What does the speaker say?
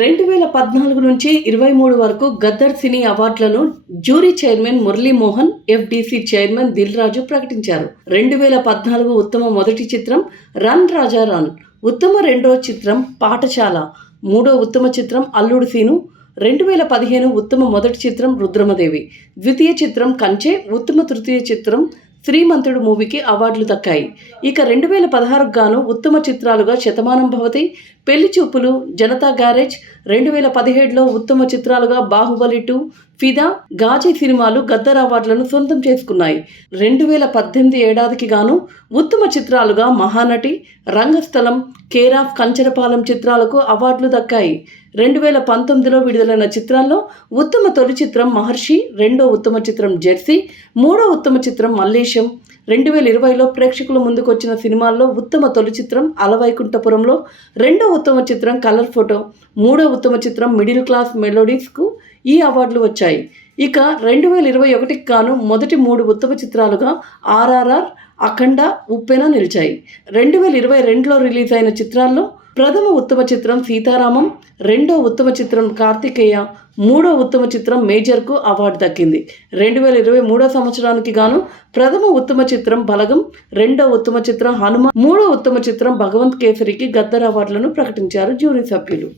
2014 నుంచి 23 వరకు గద్దర్ సినీ అవార్డులను jury chairman Muralimohan, FDC chairman Dil Raju ప్రకటించారు. 2014 ఉత్తమ మొదటి చిత్రం రన్ రాజా రన్, ఉత్తమ రెండో చిత్రం పాఠశాల, మూడో ఉత్తమ చిత్రం అల్లుడు సీను, 2015 ఉత్తమ మొదటి చిత్రం రుద్రమదేవి, ద్వితీయ చిత్రం కంచె, ఉత్తమ తృతీయ చిత్రం శ్రీమంతుడు మూవీకి అవార్డులు దక్కాయి. ఇక 2016కు గాను ఉత్తమ చిత్రాలుగా శతమానం భవతి, పెళ్లి చూపులు, జనతా గ్యారేజ్, 2017లో ఉత్తమ చిత్రాలుగా బాహుబలి 2, ఫిదా, గాజీ సినిమాలు గద్దర్ అవార్డులను సొంతం చేసుకున్నాయి. 2018 ఏడాదికి గాను ఉత్తమ చిత్రాలుగా మహానటి, రంగస్థలం, కేర్ ఆఫ్ కంచరపాలెం చిత్రాలకు అవార్డులు దక్కాయి. 2019లో విడుదలైన చిత్రాల్లో ఉత్తమ తొలి చిత్రం మహర్షి, రెండో ఉత్తమ చిత్రం జెర్సీ, మూడో ఉత్తమ చిత్రం మల్లేశం. 2020లో ప్రేక్షకుల ముందుకు వచ్చిన సినిమాల్లో ఉత్తమ తొలి చిత్రం అలవైకుంఠపురంలో, రెండో ఉత్తమ చిత్రం కలర్ ఫోటో, మూడో ఉత్తమ చిత్రం మిడిల్ క్లాస్ మెలోడీస్కు ఈ అవార్డులు వచ్చాయి. ఇక 2021కి గాను మొదటి 3 ఉత్తమ చిత్రాలుగా ఆర్ఆర్ఆర్, అఖండ, ఉప్పెన నిలిచాయి. 2022లో రిలీజ్ అయిన చిత్రాల్లో ప్రథమ ఉత్తమ చిత్రం సీతారామం, రెండో ఉత్తమ చిత్రం కార్తికేయ, మూడో ఉత్తమ చిత్రం మేజర్కు అవార్డు దక్కింది. 2023 సంవత్సరానికి గాను ప్రథమ ఉత్తమ చిత్రం బలగం, రెండో ఉత్తమ చిత్రం హనుమ, మూడో ఉత్తమ చిత్రం భగవంత్ కేసరికి గద్దర్ అవార్డులను ప్రకటించారు జ్యూరీ సభ్యులు.